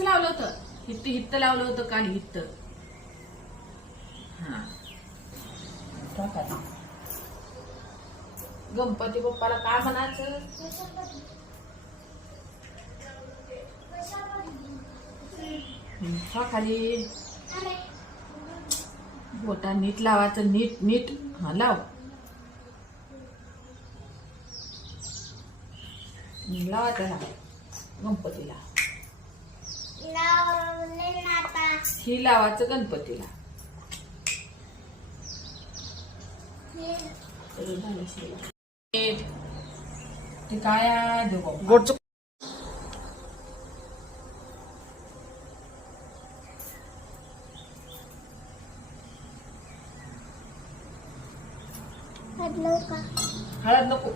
कसं लावलं होतं? हित्त लावलं होतं काल हित्त. हा गणपती बाप्पाला काय म्हणायचं? खाली बोटा नीट लावायचं. नीट नीट. हा लाव. लावा त्याला गणपतीला. ही लावायचं गणपतीला. ते काय गोड हळद नको.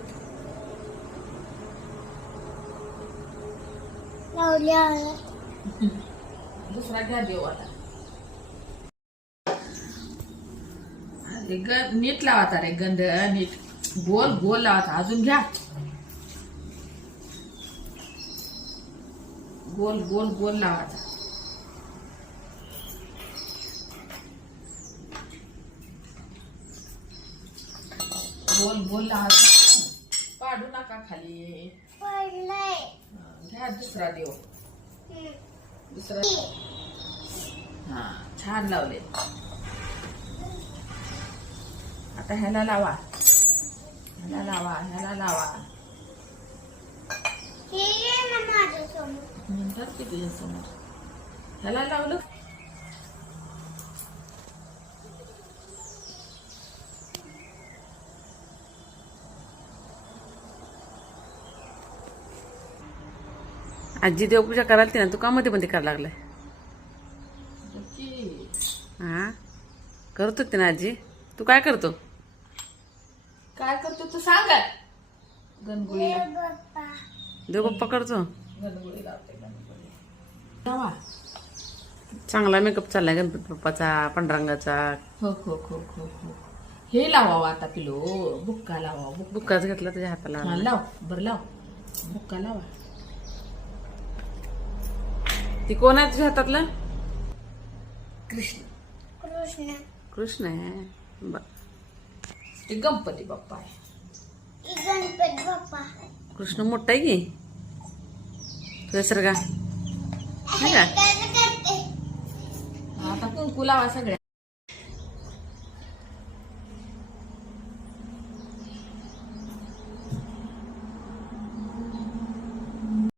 दुसरा घ्या देऊ आता. नीट लावाता रे गंध. नीट गोल गोल लावाता. अजून घ्या. गोल गोल गोल लावायचा. गोल गोल लावायचा. पाडू नका खाली. घ्या दुसरा देव. दुसरा. हा छान लावले. आता ह्याला लावा. ह्याला लावा. ह्याला लावा. म्हणतात की तुझ्या समोर. ह्याला लावलं. आजी देवपूजा करायला ती ना. तू का मध्ये मध्ये करायला लागलाय? हा करतो ती ना आजी. तू काय करतो? काय करतो तू सांग. गणगुळी देव बाप्पा करतो. गणगुळी लावते. गणगुळी लावा. चांगला मेकअप चाललाय गणपती बाप्पाचा पांडुरंगाचा. हो हो हो हो हो. हे लावा आता पिलो. बुक्का लावा. बुक्काच घेतला तुझ्या हाताला. हा लाव. बरं लाव. बुक्का लावा. ती कोण आहे तुझ्या हातातलं? कृष्ण. कृष्ण. कृष्ण आहे. ते गणपती बाप्पा आहे. गणपती बाप्पा. कृष्ण मोठा आहे की तुझ्या सरगा. आता कुंकू लावा सगळ्या.